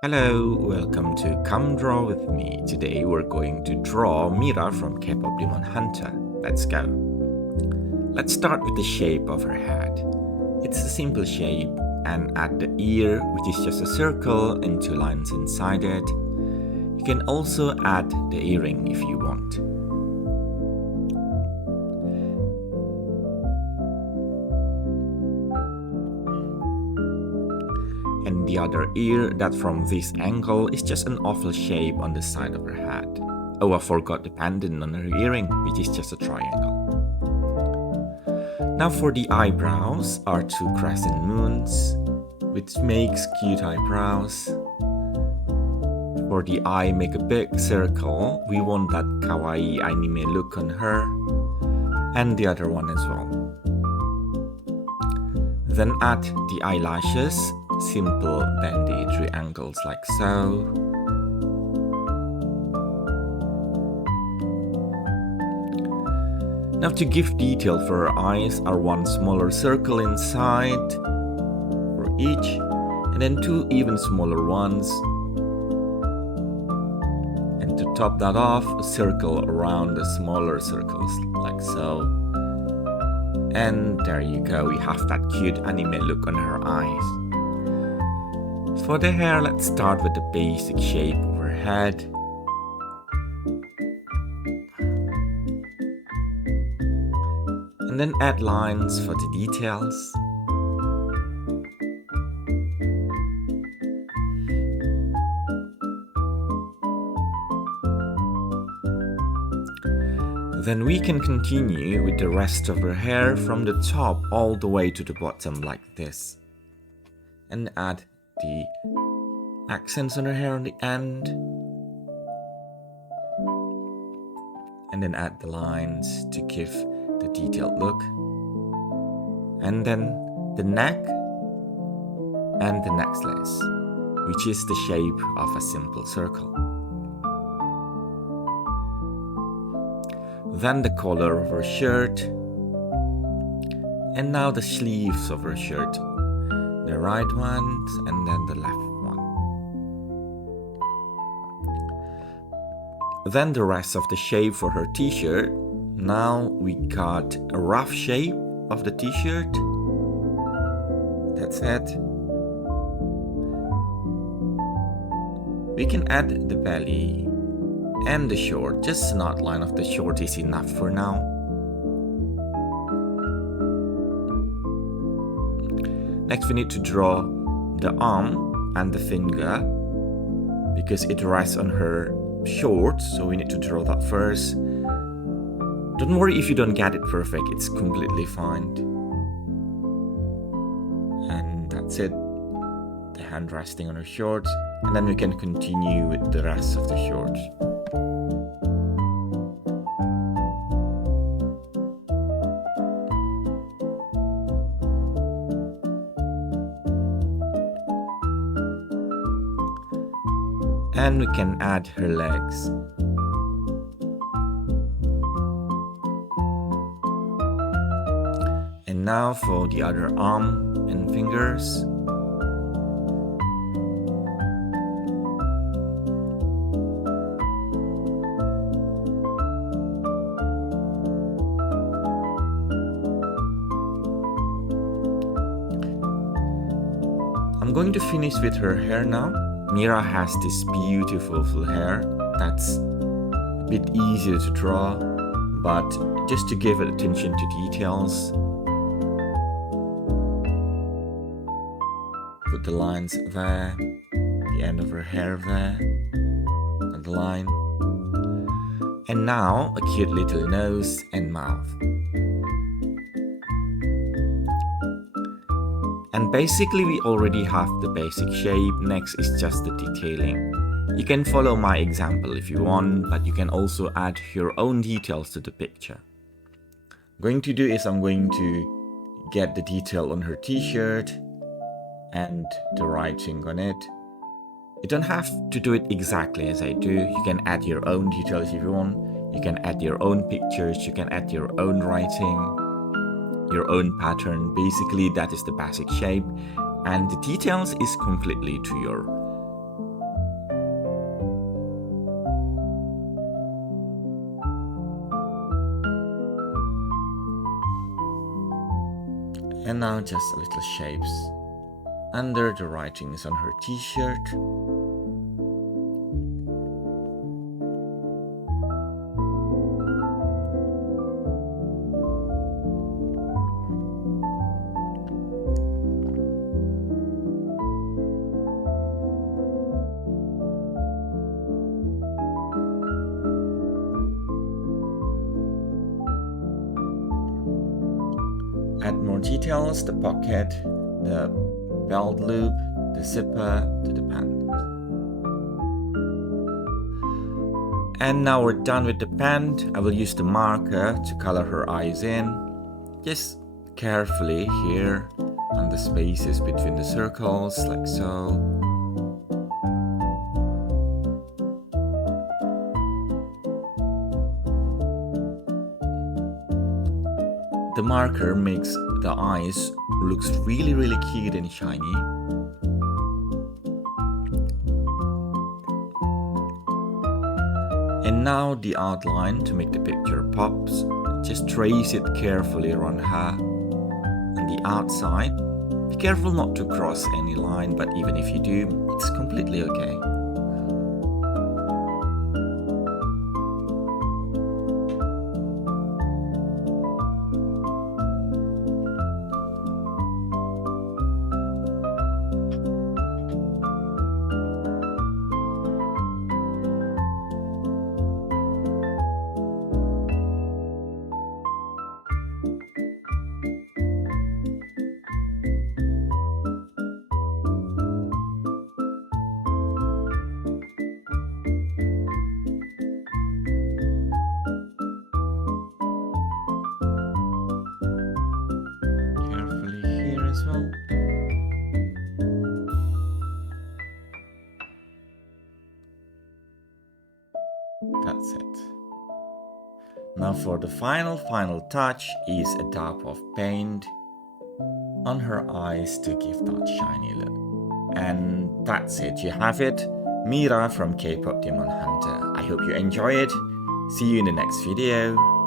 Hello, welcome to Come Draw with me. Today we're going to draw Mira from K-pop Demon Hunter. Let's go. Let's start with the shape of her head. It's a simple shape, and at the ear, which is just a circle and two lines inside it. You can also add the earring if you want. And the other ear, that from this angle is just an oval shape on the side of her head. Oh, I forgot the pendant on her earring, which is just a triangle. Now for the eyebrows are two crescent moons, which makes cute eyebrows. For the eye, make a big circle. We want that kawaii anime look on her, and the other one as well. Then add the eyelashes, simple bendy triangles like so. Now to give detail for her eyes are one smaller circle inside for each, and then two even smaller ones. And to top that off, a circle around the smaller circles like so. And there you go, we have that cute anime look on her eyes. For the hair, let's start with the basic shape of her head. And then add lines for the details. Then we can continue with the rest of her hair from the top all the way to the bottom like this. And add the accents on her hair on the end. And then add the lines to give the detailed look. And then the neck and the necklace, which is the shape of a simple circle. Then the collar of her shirt, and now the sleeves of her shirt, the right one and then the left one. Then the rest of the shape for her t-shirt. Now we got a rough shape of the t-shirt. That's it. We can add the belly and the short, just an outline of the short is enough for now. Next we need to draw the arm and the finger because it rests on her shorts, so we need to draw that first. Don't worry if you don't get it perfect, it's completely fine. And that's it, the hand resting on her shorts, and then we can continue with the rest of the shorts. And we can add her legs. And now for the other arm and fingers. I'm going to finish with her hair now. Mira has this beautiful full hair that's a bit easier to draw, but just to give it attention to details. Put the lines there, the end of her hair there, and the line. And now a cute little nose and mouth. And basically we already have the basic shape, next is just the detailing. You can follow my example if you want, but you can also add your own details to the picture. I'm going to get the detail on her t-shirt and the writing on it. You don't have to do it exactly as I do, you can add your own details if you want. You can add your own pictures, you can add your own writing, your own pattern. Basically that is the basic shape, and the details is completely to your And now just little shapes under the writings on her t-shirt. Add more details, the pocket, the belt loop, the zipper to the pants. And now we're done with the pant. I will use the marker to color her eyes in. Just carefully here on the spaces between the circles, like so. The marker makes the eyes looks really cute and shiny. And now the outline to make the picture pops. Just trace it carefully around her on the outside. Be careful not to cross any line, but even if you do, it's completely okay. As well. That's it. Now for the final touch is a dab of paint on her eyes to give that shiny look. And that's it, you have it. Mira from K-Pop Demon Hunter. I hope you enjoy it. See you in the next video.